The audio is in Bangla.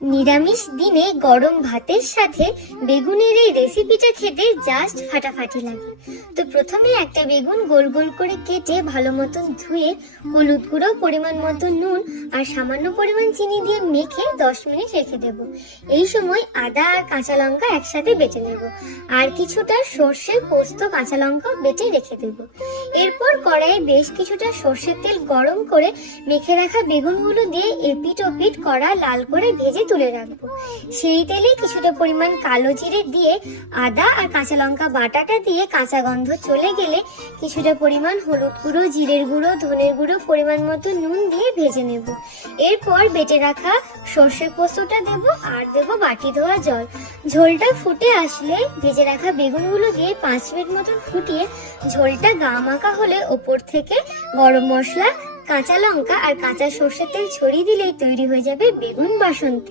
নিরামিষ দিনে গরম ভাতের সাথে বেগুনের এই রেসিপিটা খেতে জাস্ট ফাটাফাটি লাগে। তো প্রথমে একটা বেগুন গোল গোল করে কেটে ভালো মতন ধুয়ে হলুদ গুঁড়ো, পরিমাণ মতো নুন আর সামান্য পরিমাণ চিনি দিয়ে মেখে 10 মিনিট রেখে দেব। এই সময় আদা আর কাঁচা লঙ্কা একসাথে বেটে নেব আর কিছুটা সর্ষে, পোস্ত, কাঁচা লঙ্কা বেটে রেখে দেব। এরপর কড়াইয়ে বেশ কিছুটা সর্ষের তেল গরম করে মেখে রাখা বেগুনগুলো দিয়ে এপিট ওপিট কড়া লাল করে ভেজে তুলে রাখবো। সেই তেলে কিছুটা পরিমাণ কালো জিরে দিয়ে আদা আর কাঁচা লঙ্কা বাটাটা দিয়ে কাঁচা গন্ধ চলে গেলে কিছুটা পরিমাণ হলুদ গুঁড়ো, জিরের গুঁড়ো, ধনের গুঁড়ো, পরিমাণ মতো নুন দিয়ে ভেজে নেব। এরপর বেটে রাখা সর্ষে পোস্তটা দেব আর দেব বাটি ধোয়া জল। ঝোলটা ফুটে আসলে ভেজে রাখা বেগুনগুলো দিয়ে 5 মিনিট মতন ফুটিয়ে ঝোলটা গা মাখা হলে ওপর থেকে গরম মশলা, কাঁচা লঙ্কা আর কাঁচা সর্ষের তেল ছড়িয়ে দিলেই তৈরি হয়ে যাবে বেগুন বাসন্তী।